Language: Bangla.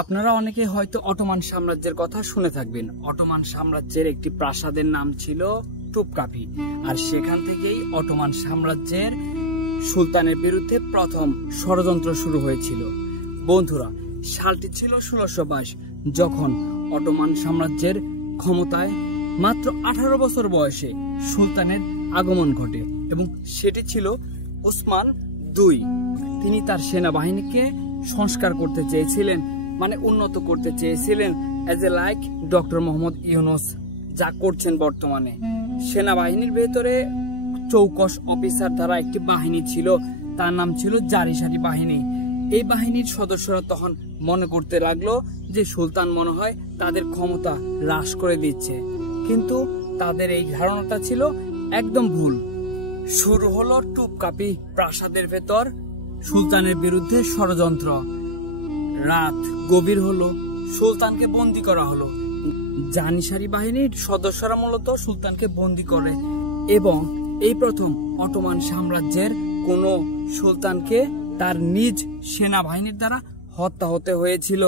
আপনারা অনেকে হয়তো অটোমান সাম্রাজ্যের কথা শুনে থাকবেন। অটোমান সাম্রাজ্যের একটি প্রাসাদের নাম ছিল টুপকাপি, আর সেখান থেকেই অটোমান সাম্রাজ্যের সুলতানের বিরুদ্ধে প্রথম ষড়যন্ত্র শুরু হয়েছিল। বন্ধুরা, সালটি ছিল 1622, যখন অটোমান সাম্রাজ্যের ক্ষমতায় মাত্র 18 বছর বয়সে সুলতানের আগমন ঘটে, এবং সেটি ছিল ওসমান II। তিনি তার সেনাবাহিনীকে সংস্কার করতে চেয়েছিলেন, মানে উন্নত করতে চেয়েছিলেন, as a like doctor Mohammad Yunus যা করছেন বর্তমানে। সেনাবাহিনীর ভেতরে চৌকস অফিসার দ্বারা একটি বাহিনী ছিল, তার নাম ছিল জারিসারি বাহিনী। এই বাহিনীর সদস্যরা তখন মনে করতে লাগলো যে সুলতান মনে হয় তাদের ক্ষমতা হ্রাস করে দিচ্ছে, কিন্তু তাদের এই ধারণাটা ছিল একদম ভুল। শুরু হলো টুপকাপি প্রাসাদের ভেতর সুলতানের বিরুদ্ধে ষড়যন্ত্র। রাত গভীর হলো, সুলতানকে বন্দী করা হলো। জানিসারি বাহিনীর সদস্যরা মূলত সুলতানকে বন্দী করে, এবং এই প্রথম অটোমান সাম্রাজ্যের কোন সুলতানকে তার নিজ সেনাবাহিনীর দ্বারা হত্যা হতে হয়েছিল।